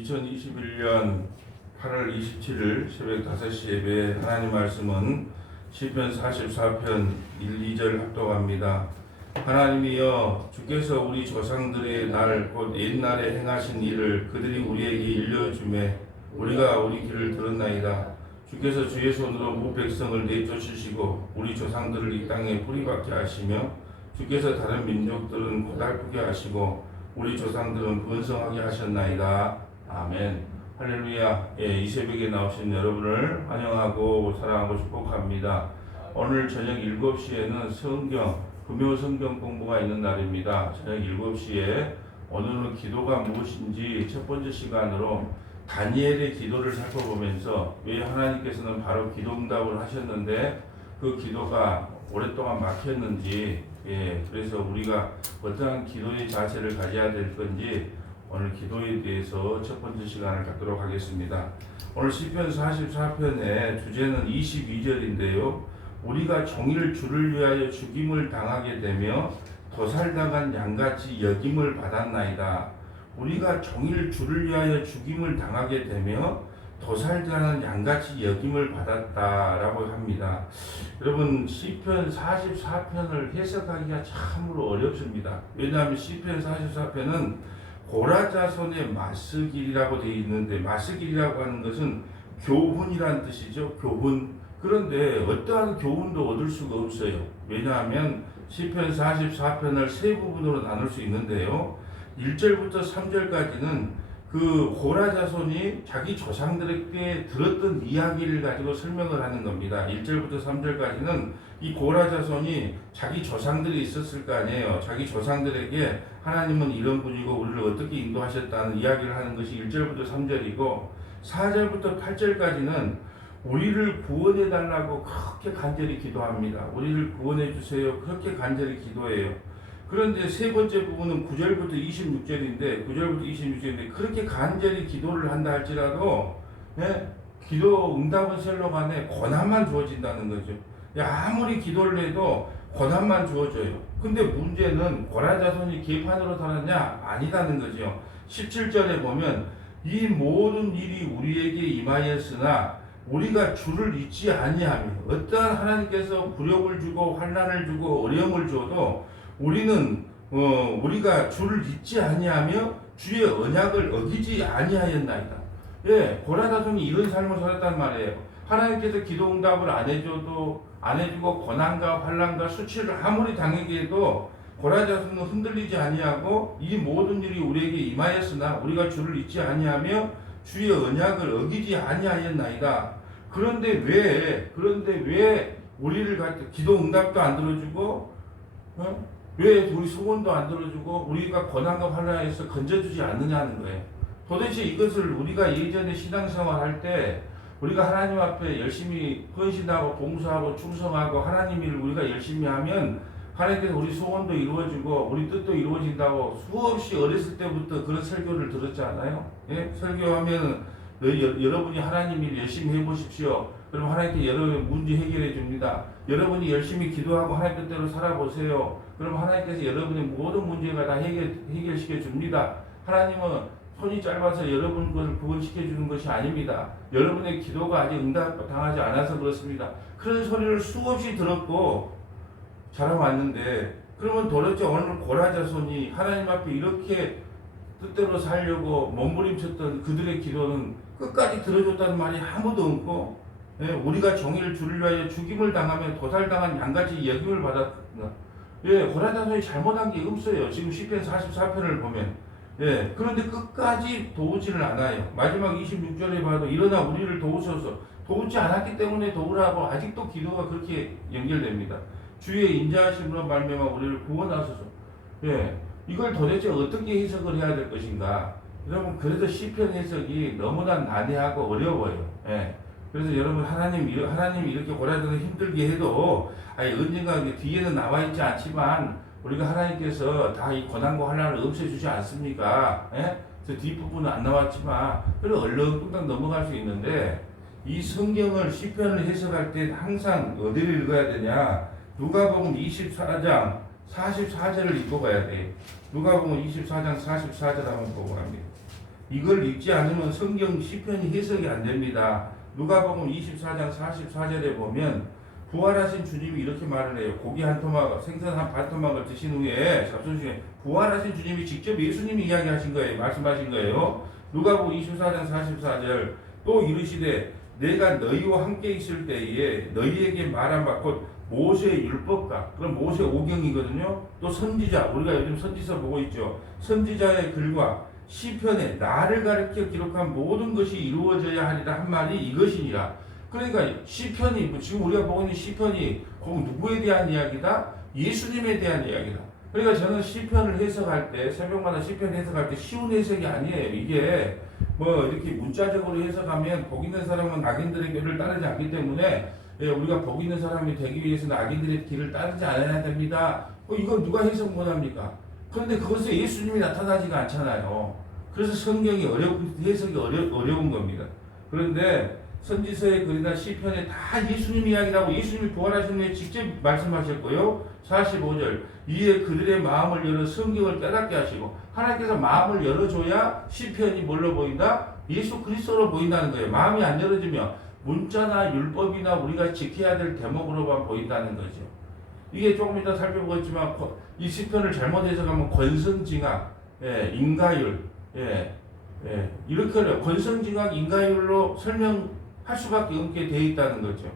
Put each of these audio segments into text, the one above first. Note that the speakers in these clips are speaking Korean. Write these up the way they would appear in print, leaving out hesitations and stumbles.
2021년 8월 27일 새벽 5시 예배 하나님 말씀은 시편 44편 1, 2절 합독합니다. 하나님이여 주께서 우리 조상들의 날 곧 옛날에 행하신 일을 그들이 우리에게 일러주매 우리가 우리 길을 들었나이다. 주께서 주의 손으로 무 백성을 내쫓으시고 우리 조상들을 이 땅에 뿌리박게 하시며 주께서 다른 민족들은 고달프게 하시고 우리 조상들은 번성하게 하셨나이다. 아멘. 할렐루야. 이 새벽에 나오신 여러분을 환영하고 사랑하고 축복합니다. 오늘 저녁 7시에는 금요 성경 공부가 있는 날입니다. 저녁 7시에 오늘은 기도가 무엇인지 첫 번째 시간으로 다니엘의 기도를 살펴보면서 왜 하나님께서는 바로 기도 응답을 하셨는데 그 기도가 오랫동안 막혔는지, 그래서 우리가 어떠한 기도의 자세를 가져야 될 건지 오늘 기도에 대해서 첫 번째 시간을 갖도록 하겠습니다. 오늘 시편 44편의 주제는 22절인데요. 우리가 종일 주를 위하여 죽임을 당하게 되며 도살당한 양같이 여김을 받았나이다. 우리가 종일 주를 위하여 죽임을 당하게 되며 도살당한 양같이 여김을 받았다라고 합니다. 여러분, 시편 44편을 해석하기가 참으로 어렵습니다. 왜냐하면 시편 44편은 고라자손의 마스길이라고 되어 있는데, 마스길이라고 하는 것은 교훈이란 뜻이죠. 교훈. 그런데 어떠한 교훈도 얻을 수가 없어요. 왜냐하면 시편 44편을 세 부분으로 나눌 수 있는데요. 1절부터 3절까지는 그 고라자손이 자기 조상들에게 들었던 이야기를 가지고 설명을 하는 겁니다. 1절부터 3절까지는 이 고라자손이 자기 조상들이 있었을 거 아니에요. 자기 조상들에게 하나님은 이런 분이고 우리를 어떻게 인도하셨다는 이야기를 하는 것이 1절부터 3절이고, 4절부터 8절까지는 우리를 구원해 달라고 그렇게 간절히 기도합니다. 우리를 구원해 주세요. 그렇게 간절히 기도해요. 그런데 세 번째 부분은 9절부터 26절인데 그렇게 간절히 기도를 한다 할지라도 기도 응답은 셀로간에 고난만 주어진다는 거죠. 아무리 기도를 해도 고난만 주어져요. 근데 문제는 고라자손이 개판으로 살았냐? 아니다는 거죠. 17절에 보면 이 모든 일이 우리에게 임하였으나 우리가 주를 잊지 아니하며, 어떠한 하나님께서 굴욕을 주고 환난을 주고 어려움을 줘도 우리는 우리가 주를 잊지 아니하며 주의 언약을 어기지 아니하였나이다. 고라자손이 이런 삶을 살았단 말이에요. 하나님께서 기도 응답을 안 해주고 고난과 환난과 수치를 아무리 당하게 해도 고라자손은 흔들리지 아니하고 이 모든 일이 우리에게 임하였으나 우리가 주를 잊지 아니하며 주의 언약을 어기지 아니하였나이다. 그런데 왜 우리를 기도 응답도 안 들어주고, 왜 우리 소원도 안 들어주고 우리가 고난과 환난에서 건져주지 않느냐는 거예요. 도대체 이것을 우리가 예전에 신앙생활 할 때 우리가 하나님 앞에 열심히 헌신하고 봉사하고 충성하고 하나님 일을 우리가 열심히 하면 하나님께서 우리 소원도 이루어지고 우리 뜻도 이루어진다고 수없이 어렸을 때부터 그런 설교를 들었잖아요. 설교하면 여러분이 하나님 일 열심히 해보십시오. 그럼 하나님께 여러분의 문제 해결해 줍니다. 여러분이 열심히 기도하고 하나님 뜻대로 살아보세요. 그럼 하나님께서 여러분의 모든 문제가 다 해결시켜 줍니다. 하나님은 손이 짧아서 여러분 것을 구원시켜 주는 것이 아닙니다. 여러분의 기도가 아직 응답당하지 않아서 그렇습니다. 그런 소리를 수없이 들었고 자라왔는데, 그러면 도대체 오늘 고라자손이 하나님 앞에 이렇게 뜻대로 살려고 몸부림쳤던 그들의 기도는 끝까지 들어줬다는 말이 아무도 없고, 우리가 종일 주를 위하여 죽임을 당하며 도살당한 양같이 여김을 받았다. 고라자손이 잘못한 게 없어요. 지금 시편 44편을 보면. 그런데 끝까지 도우지를 않아요. 마지막 26절에 봐도 일어나 우리를 도우소서. 도우지 않았기 때문에 도우라고 아직도 기도가 그렇게 연결됩니다. 주의 인자하심으로 말미암아 우리를 구원하소서. 이걸 도대체 어떻게 해석을 해야 될 것인가? 여러분, 그래서 시편 해석이 너무나 난해하고 어려워요. 그래서 여러분, 하나님이 이렇게 고라자손을 힘들게 해도 언젠가 뒤에는 나와 있지 않지만 우리가 하나님께서 다 이 고난과 환난을 없애주지 않습니까? 그 뒷부분은 안 나왔지만 그래도 얼렁뚱땅 넘어갈 수 있는데, 이 성경을 시편을 해석할 때 항상 어디를 읽어야 되냐? 누가복음 24장 44절을 읽고 가야 돼. 누가복음 24장 44절 한번 보고 갑니다. 이걸 읽지 않으면 성경 시편이 해석이 안 됩니다. 누가복음 24장 44절에 보면 부활하신 주님이 이렇게 말을 해요. 고기 한 토막, 생선 한 반 토막을 드신 후에 잡수 중에 부활하신 주님이 직접 예수님이 이야기하신 거예요. 말씀하신 거예요. 누가복음 24장 44절 또 이르시되 내가 너희와 함께 있을 때에 너희에게 말한 바 곧 모세의 율법과 그럼 모세 오경이거든요. 또 선지자 우리가 요즘 선지서 보고 있죠. 선지자의 글과 시편에 나를 가리켜 기록한 모든 것이 이루어져야 하리라 한 말이 이것이니라. 그러니까 시편이 지금 우리가 보고 있는 시편이 꼭 누구에 대한 이야기다? 예수님에 대한 이야기다. 그러니까 저는 시편을 해석할 때 새벽마다 시편 해석할 때 쉬운 해석이 아니에요. 이게 뭐 이렇게 문자적으로 해석하면 복 있는 사람은 악인들의 길을 따르지 않기 때문에 우리가 복 있는 사람이 되기 위해서는 악인들의 길을 따르지 않아야 됩니다. 이거 누가 해석 못합니까? 그런데 그것에 예수님이 나타나지가 않잖아요. 그래서 성경이 해석이 어려운 겁니다. 그런데 선지서의 글이나 시편에 다 예수님 이야기라고 예수님이 부활하신 후에 직접 말씀하셨고요. 45절 이에 그들의 마음을 열어 성경을 깨닫게 하시고 하나님께서 마음을 열어줘야 시편이 뭘로 보인다? 예수 그리스도로 보인다는 거예요. 마음이 안 열어지면 문자나 율법이나 우리가 지켜야 될 대목으로만 보인다는 거죠. 이게 조금 이따 살펴보겠지만 이 시편을 잘못 해석하면 권선징악, 인가율, 이렇게 권선징악, 인가율로 설명할 수밖에 없게 되어 있다는 거죠.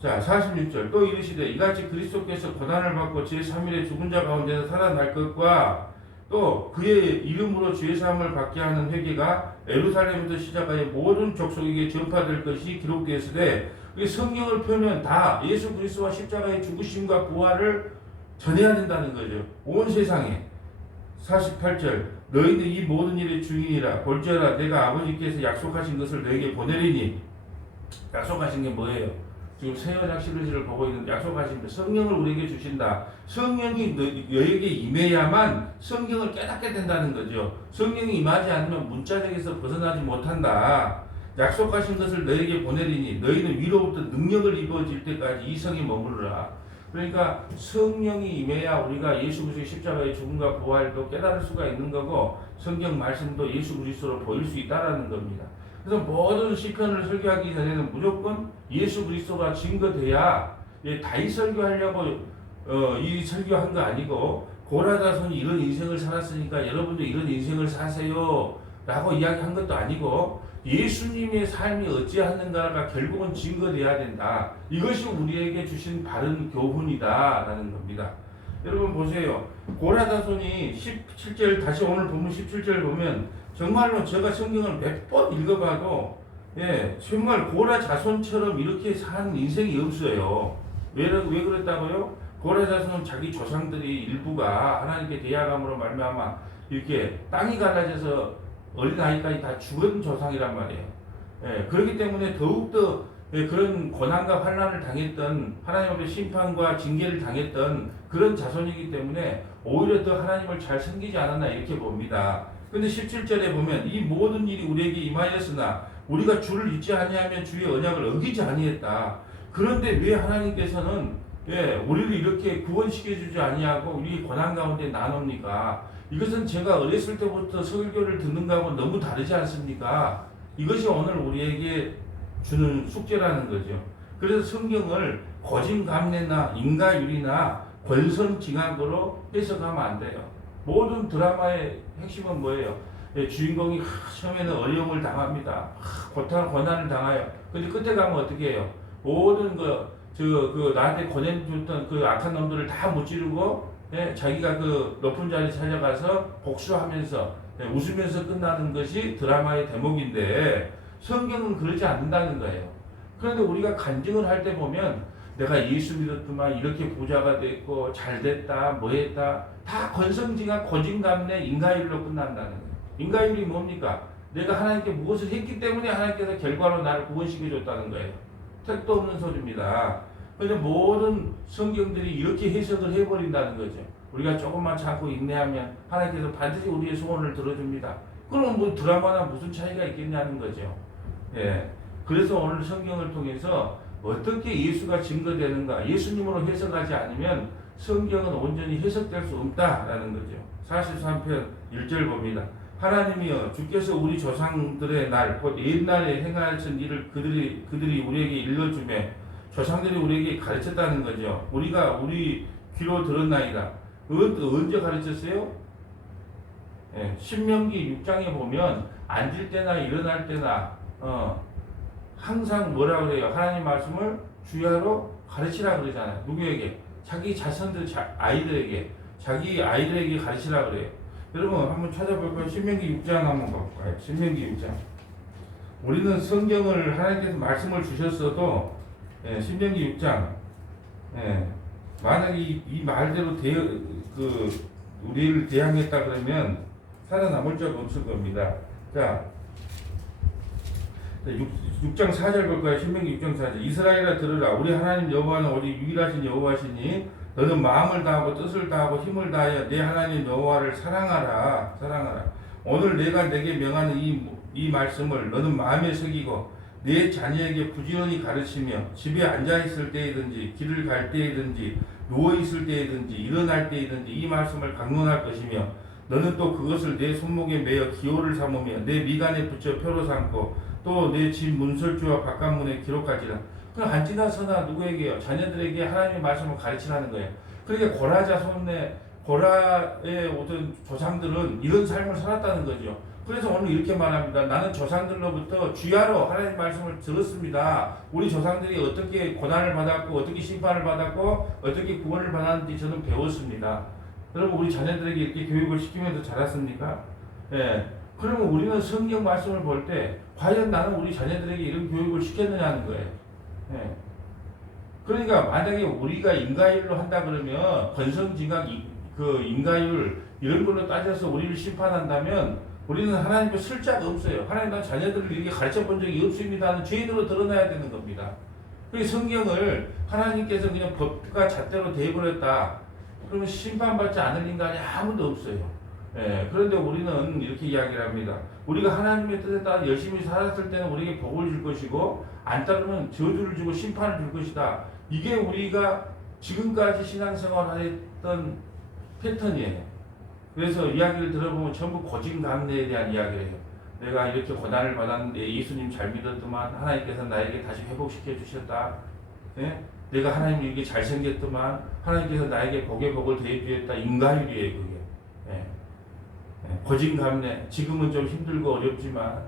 자, 46절 또 이르시되 이같이 그리스도께서 고난을 받고 제3일에 죽은 자 가운데서 살아날 것과 또 그의 이름으로 죄사함을 받게 하는 회개가 예루살렘부터 시작하여 모든 족속에게 전파될 것이 기록되었으되 성경을 펴면 다 예수 그리스도와 십자가의 죽으심과 부활을 전해야 된다는 거죠. 온 세상에. 48절 너희는 이 모든 일의 주인이라 볼지어다 내가 아버지께서 약속하신 것을 너에게 보내리니 약속하신 게 뭐예요? 지금 세연약 시리즈를 보고 있는데 약속하신 게 성령을 우리에게 주신다. 성령이 너에게 임해야만 성경을 깨닫게 된다는 거죠. 성령이 임하지 않으면 문자적에서 벗어나지 못한다. 약속하신 것을 너에게 보내리니 너희는 위로부터 능력을 입어질 때까지 이 성에 머무르라. 그러니까 성령이 임해야 우리가 예수 그리스도의 십자가의 죽음과 부활도 깨달을 수가 있는 거고 성경 말씀도 예수 그리스도로 보일 수 있다라는 겁니다. 그래서 모든 시편을 설교하기 전에는 무조건 예수 그리스도가 증거돼야 다이 설교하려고 이 설교한 거 아니고 고라다손이 이런 인생을 살았으니까 여러분도 이런 인생을 사세요 라고 이야기한 것도 아니고 예수님의 삶이 어찌하는가가 결국은 증거돼야 된다. 이것이 우리에게 주신 바른 교훈이다 라는 겁니다. 여러분 보세요. 고라다손이 17절 다시 오늘 본문 17절 보면 정말로 제가 성경을 몇 번 읽어봐도 정말 고라 자손처럼 이렇게 산 인생이 없어요. 왜 그랬다고요? 고라 자손은 자기 조상들이 일부가 하나님께 대항함으로 말미암아 이렇게 땅이 갈라져서 어린아이까지 다 죽은 조상이란 말이에요. 그렇기 때문에 더욱더 그런 고난과 환난을 당했던 하나님 앞에 심판과 징계를 당했던 그런 자손이기 때문에 오히려 더 하나님을 잘 섬기지 않았나 이렇게 봅니다. 근데 17절에 보면 이 모든 일이 우리에게 임하였으나 우리가 주를 잊지 아니하면 주의 언약을 어기지 아니했다. 그런데 왜 하나님께서는 우리를 이렇게 구원시켜주지 아니하고 우리 고난 가운데 나눕니까? 이것은 제가 어렸을 때부터 설교를 듣는 거하고 너무 다르지 않습니까? 이것이 오늘 우리에게 주는 숙제라는 거죠. 그래서 성경을 고진감래나 인가율이나 권선징악으로 해석하면 안 돼요. 모든 드라마의 핵심은 뭐예요? 주인공이 처음에는 어려움을 당합니다. 고난을 당해요. 근데 끝에 가면 어떻게 해요? 모든 나한테 고난 줬던 그 악한 놈들을 다 무찌르고 자기가 그 높은 자리에 찾아가서 복수하면서 웃으면서 끝나는 것이 드라마의 대목인데 성경은 그러지 않는다는 거예요. 그런데 우리가 간증을 할 때 보면 내가 예수 믿었더만 이렇게 부자가 됐고 잘됐다 뭐했다 다 권성징악 고진감래 인가율로 끝난다는 거예요. 인가율이 뭡니까? 내가 하나님께 무엇을 했기 때문에 하나님께서 결과로 나를 구원시켜줬다는 거예요. 택도 없는 소리입니다. 그런데 모든 성경들이 이렇게 해석을 해버린다는 거죠. 우리가 조금만 참고 인내하면 하나님께서 반드시 우리의 소원을 들어줍니다. 그럼 뭐 드라마나 무슨 차이가 있겠냐는 거죠. 그래서 오늘 성경을 통해서 어떻게 예수가 증거되는가 예수님으로 해석하지 않으면 성경은 온전히 해석될 수 없다라는 거죠. 43편 1절 봅니다. 하나님이여 주께서 우리 조상들의 날 곧 옛날에 행하신 일을 그들이 우리에게 일러주며 조상들이 우리에게 가르쳤다는 거죠. 우리가 우리 귀로 들었나이다. 언제 가르쳤어요? 예, 신명기 6장에 보면 앉을 때나 일어날 때나 항상 뭐라 그래요? 하나님 말씀을 주야로 가르치라 그러잖아요. 누구에게? 자기 자손들 아이들에게, 자기 아이들에게 가르치라 그래요. 여러분 한번 찾아볼까요? 신명기 6장 한번 볼까요? 신명기 6장. 우리는 성경을 하나님께서 말씀을 주셨어도 신명기 6장 만약에 이 말대로 우리를 대항했다 그러면 살아남을 적 없을 겁니다. 자, 6장 4절 볼까요? 신명기 6장 4절. 이스라엘아 들으라. 우리 하나님 여호와는 우리 유일하신 여호와시니 너는 마음을 다하고 뜻을 다하고 힘을 다하여 내 하나님 여호와를 사랑하라. 오늘 내가 내게 명하는 이 말씀을 너는 마음에 새기고 내 자녀에게 부지런히 가르치며 집에 앉아 있을 때이든지 길을 갈 때이든지 누워 있을 때이든지 일어날 때이든지 이 말씀을 강론할 것이며 너는 또 그것을 내 손목에 매어 기호를 삼으며 내 미간에 붙여 표로 삼고 또 내 집 문설주와 바깥문에 기록하지라. 그럼 앉으나 서나 누구에게요? 자녀들에게 하나님의 말씀을 가르치라는 거예요. 그러니까 고라의 오던 조상들은 이런 삶을 살았다는 거죠. 그래서 오늘 이렇게 말합니다. 나는 조상들로부터 주야로 하나님의 말씀을 들었습니다. 우리 조상들이 어떻게 고난을 받았고 어떻게 심판을 받았고 어떻게 구원을 받았는지 저는 배웠습니다. 여러분 우리 자녀들에게 이렇게 교육을 시키면서 자랐습니까? 예. 그러면 우리는 성경 말씀을 볼 때 과연 나는 우리 자녀들에게 이런 교육을 시켰느냐는 거예요. 예. 그러니까 만약에 우리가 인가율로 한다 그러면 권성징악 인가율 이런 걸로 따져서 우리를 심판한다면 우리는 하나님께 쓸 자가 없어요. 하나님은 자녀들을 이렇게 가르쳐 본 적이 없습니다 하는 죄인으로 드러나야 되는 겁니다. 그래서 성경을 하나님께서 그냥 법과 잣대로 대해버렸다. 그러면 심판받지 않을 인간이 아무도 없어요. 예, 그런데 우리는 이렇게 이야기를 합니다. 우리가 하나님의 뜻에 따라 열심히 살았을 때는 우리에게 복을 줄 것이고 안 따르면 저주를 주고 심판을 줄 것이다. 이게 우리가 지금까지 신앙생활을 했던 패턴이에요. 그래서 이야기를 들어보면 전부 고진감래에 대한 이야기를 해요. 내가 이렇게 고난을 받았는데 예수님 잘 믿었더만 하나님께서 나에게 다시 회복시켜 주셨다. 예? 내가 하나님에게 잘생겼더만 하나님께서 나에게 복의 복을 대주셨다. 인가율이에요 그게. 예. 고진감래. 지금은 좀 힘들고 어렵지만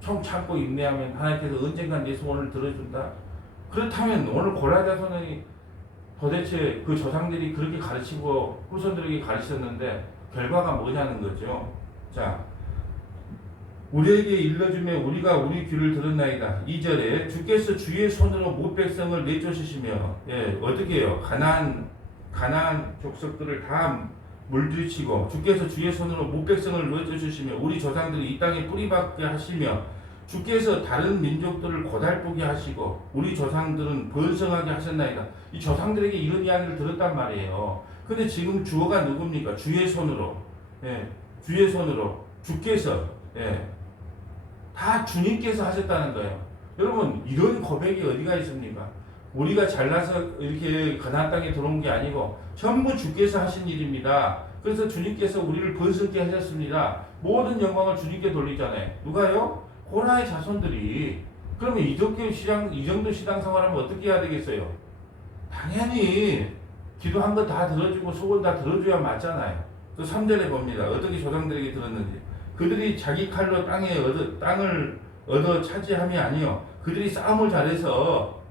총 참고 인내하면 하나님께서 언젠간 내 소원을 들어준다. 그렇다면 오늘 고라자손이 도대체 그 조상들이 그렇게 가르치고 후손들에게 가르쳤는데 결과가 뭐냐는 거죠. 자, 우리에게 일러주며 우리가 우리 귀를 들었나이다. 2절에 주께서 주의 손으로 못 백성을 내쫓으시며 어떻게 해요? 가나안 족속들을 다 물들이치고 주께서 주의 손으로 못 백성을 내쫓으시며 우리 조상들이 이 땅에 뿌리박게 하시며 주께서 다른 민족들을 고달프게 하시고 우리 조상들은 번성하게 하셨나이다. 이 조상들에게 이런 이야기를 들었단 말이에요. 근데 지금 주어가 누굽니까? 주의 손으로. 주의 손으로. 주께서. 다 주님께서 하셨다는 거예요. 여러분 이런 고백이 어디가 있습니까? 우리가 잘나서 이렇게 가나안 땅에 들어온 게 아니고 전부 주께서 하신 일입니다. 그래서 주님께서 우리를 번성케 하셨습니다. 모든 영광을 주님께 돌리잖아요. 누가요? 고라의 자손들이. 그러면 이 정도 신앙생활하면 어떻게 해야 되겠어요? 당연히 기도한 거 다 들어주고 소원 다 들어줘야 맞잖아요. 또 3절에 봅니다. 어떻게 조상들에게 들었는지. 그들이 자기 칼로 땅을 얻어 차지함이 아니요. 그들이 싸움을 잘해서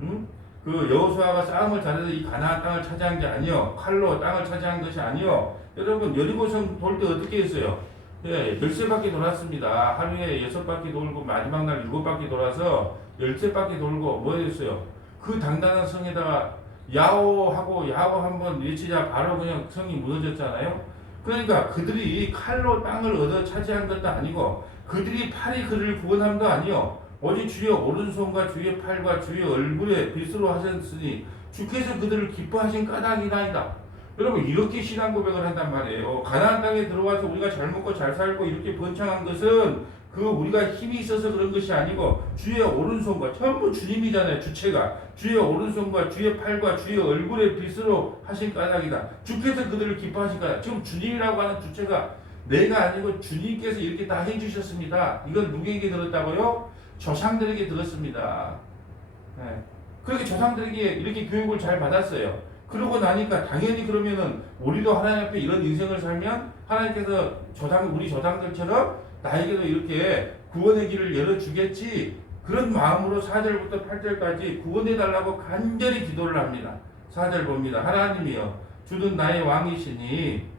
그 여호수아가 싸움을 잘해서 이 가나안 땅을 차지한 게 아니요. 칼로 땅을 차지한 것이 아니요. 여러분 여리고성 돌 때 어떻게 했어요? 13바퀴 돌았습니다. 하루에 6바퀴 돌고 마지막 날 7바퀴 돌아서 13바퀴 돌고 뭐 했어요? 그 단단한 성에다가 야호 한번 외치자 바로 그냥 성이 무너졌잖아요. 그러니까 그들이 칼로 땅을 얻어 차지한 것도 아니고 그들이 팔이 그를 구원함도 아니요. 오직 주의 오른손과 주의 팔과 주의 얼굴에 빗으로 하셨으니 주께서 그들을 기뻐하신 까닭이나이다. 여러분 이렇게 신앙 고백을 한단 말이에요. 가나안 땅에 들어와서 우리가 잘 먹고 잘 살고 이렇게 번창한 것은 그 우리가 힘이 있어서 그런 것이 아니고 주의 오른손과 전부 주님이잖아요. 주체가 주의 오른손과 주의 팔과 주의 얼굴에 빗으로 하신 까닭이다. 주께서 그들을 기뻐하신 까닭. 지금 주님이라고 하는 주체가 내가 아니고 주님께서 이렇게 다 해주셨습니다. 이건 누구에게 들었다고요? 조상들에게 들었습니다. 네. 그렇게 조상들에게 이렇게 교육을 잘 받았어요. 그러고 나니까 당연히 그러면은 우리도 하나님 앞에 이런 인생을 살면 하나님께서 우리 조상들처럼 나에게도 이렇게 구원의 길을 열어주겠지. 그런 마음으로 4절부터 8절까지 구원해달라고 간절히 기도를 합니다. 4절 봅니다. 하나님이여 주는 나의 왕이시니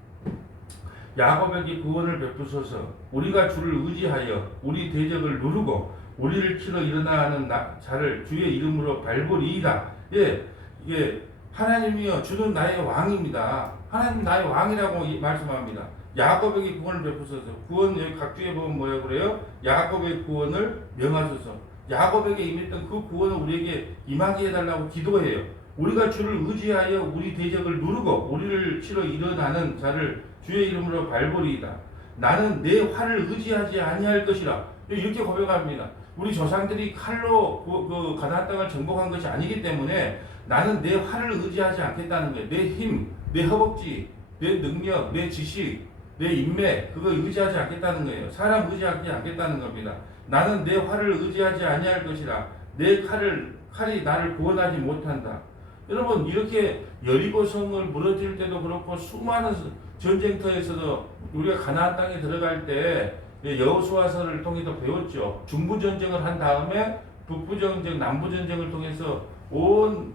야곱에게 구원을 베푸소서. 우리가 주를 의지하여 우리 대적을 누르고 우리를 치러 일어나는 자를 주의 이름으로 밟으리이다. 예, 이게 하나님이여 주는 나의 왕입니다. 하나님 나의 왕이라고 말씀합니다. 야곱에게 구원을 베푸소서. 구원 여기 각주에 보면 뭐라고 그래요? 야곱의 구원을 명하소서. 야곱에게 임했던 그 구원을 우리에게 임하게 해달라고 기도해요. 우리가 주를 의지하여 우리 대적을 누르고 우리를 치러 일어나는 자를 주의 이름으로 밟으리이다. 나는 내 활을 의지하지 아니할 것이라. 이렇게 고백합니다. 우리 조상들이 칼로 그 가나안 땅을 정복한 것이 아니기 때문에 나는 내 활을 의지하지 않겠다는 거예요. 내 힘, 내 허벅지, 내 능력, 내 지식, 내 인맥 그거 의지하지 않겠다는 거예요. 사람 의지하지 않겠다는 겁니다. 나는 내 활을 의지하지 아니할 것이라. 내 칼이 나를 구원하지 못한다. 여러분 이렇게 여리고성을 무너뜨릴 때도 그렇고 수많은 전쟁터에서도 우리가 가나안 땅에 들어갈 때 여호수아서를 통해서 배웠죠. 중부전쟁을 한 다음에 북부전쟁, 남부전쟁을 통해서 온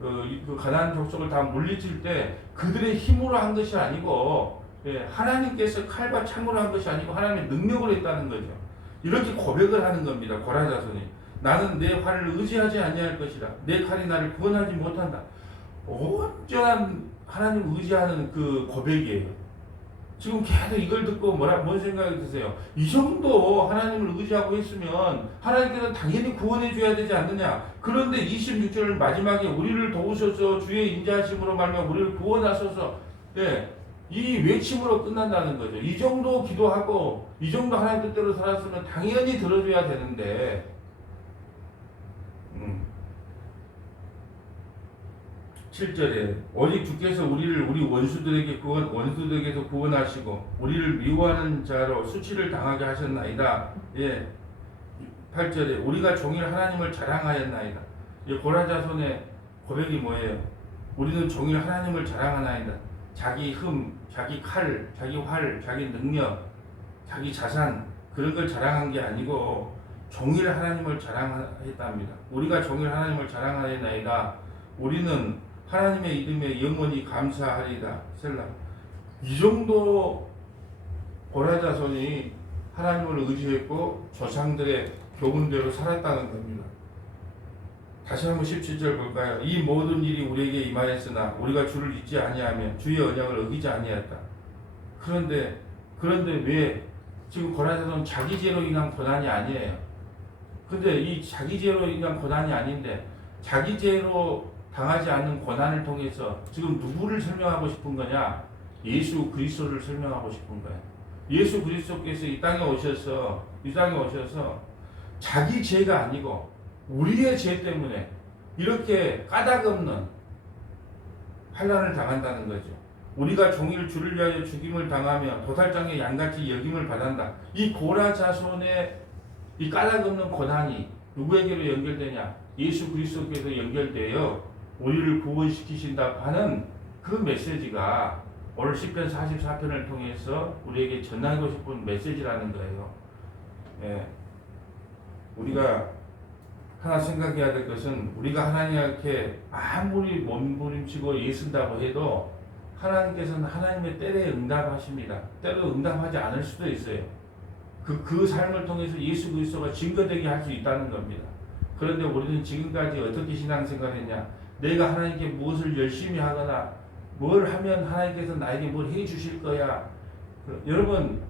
그 가나안 족속을 다 물리칠 때 그들의 힘으로 한 것이 아니고 하나님께서 칼과 창으로 한 것이 아니고 하나님의 능력으로 했다는 거죠. 이렇게 고백을 하는 겁니다. 고라 자손이. 나는 내 활을 의지하지 아니할 것이라. 내 칼이 나를 구원하지 못한다. 온전한 하나님을 의지하는 그 고백이에요. 지금 계속 이걸 듣고 뭔 생각이 드세요? 이 정도 하나님을 의지하고 했으면 하나님께서 당연히 구원해 줘야 되지 않느냐? 그런데 26절 마지막에 우리를 도우소서 주의 인자하심으로 말미암아 우리를 구원하소서. 네. 이 외침으로 끝난다는 거죠. 이 정도 기도하고 이 정도 하나님 뜻대로 살았으면 당연히 들어줘야 되는데 7절에 오직 주께서 우리를 우리 원수들에게서 구원하시고 우리를 미워하는 자로 수치를 당하게 하셨나이다. 예. 8절에 우리가 종일 하나님을 자랑하였나이다. 이 고라 자손의 고백이 뭐예요? 우리는 종일 하나님을 자랑하나이다. 자기 흠, 자기 칼, 자기 활, 자기 능력, 자기 자산 그런 걸 자랑한 게 아니고 종일 하나님을 자랑했답니다. 우리가 종일 하나님을 자랑하였나이다. 우리는 하나님의 이름에 영원히 감사하리다. 셀라. 이 정도 고라 자손이 하나님을 의지했고 조상들의 교훈대로 살았다는 겁니다. 다시 한번 17절 볼까요? 이 모든 일이 우리에게 임하였으나 우리가 주를 잊지 아니하며 주의 언약을 어기지 아니하였다. 그런데 왜 지금 고라 자손은 자기 죄로 인한 고난이 아니에요. 근데 이 자기 죄로 인한 고난이 아닌데 자기 죄로 당하지 않는 고난을 통해서 지금 누구를 설명하고 싶은 거냐? 예수 그리스도를 설명하고 싶은 거예요. 예수 그리스도께서 이 땅에 오셔서 자기 죄가 아니고 우리의 죄 때문에 이렇게 까닭없는 환난을 당한다는 거죠. 우리가 종일 주를 위하여 죽임을 당하며 도살장의 양같이 여김을 받았다. 이 고라 자손의 이 까닭없는 고난이 누구에게로 연결되냐? 예수 그리스도께서 연결되어 우리를 구원시키신다고 하는 그 메시지가 오늘 시편 44편을 통해서 우리에게 전하고 싶은 메시지라는 거예요. 예. 우리가 하나 생각해야 될 것은 우리가 하나님께 아무리 몸부림치고 예쓴다고 해도 하나님께서는 하나님의 때에 응답하십니다. 때로 응답하지 않을 수도 있어요. 그 삶을 통해서 예수 그리스도가 증거되게 할 수 있다는 겁니다. 그런데 우리는 지금까지 어떻게 신앙생활을 했냐? 내가 하나님께 무엇을 열심히 하거나 뭘 하면 하나님께서 나에게 뭘 해주실 거야. 여러분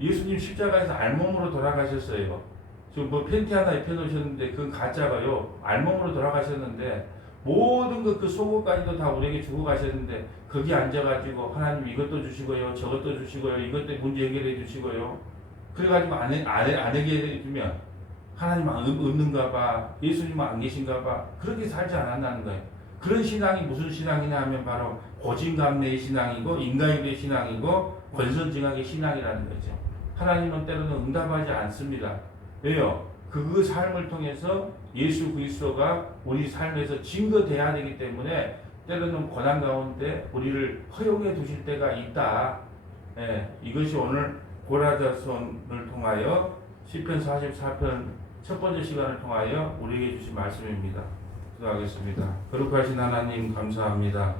예수님 십자가에서 알몸으로 돌아가셨어요. 지금 뭐 팬티 하나 입혀놓으셨는데 그건 가짜가요. 알몸으로 돌아가셨는데 모든 그 속옷까지도 다 우리에게 주고 가셨는데 거기 앉아가지고 하나님 이것도 주시고요, 저것도 주시고요, 이것도 문제 해결해 주시고요. 그래가지고 안 해결해주면 하나님 없는가 봐, 예수님은 안 계신가 봐, 그렇게 살지 않았다는 거예요. 그런 신앙이 무슨 신앙이냐 하면 바로 고진감래의 신앙이고 인간의 신앙이고 권선징악의 신앙이라는 거죠. 하나님은 때로는 응답하지 않습니다. 왜요? 그 삶을 통해서 예수 그리스도가 우리 삶에서 증거돼야 되기 때문에 때로는 고난 가운데 우리를 허용해 두실 때가 있다. 예, 이것이 오늘 고라자손을 통하여 시편 44편 첫 번째 시간을 통하여 우리에게 주신 말씀입니다. 기도하겠습니다. 거룩하신 하나님 감사합니다.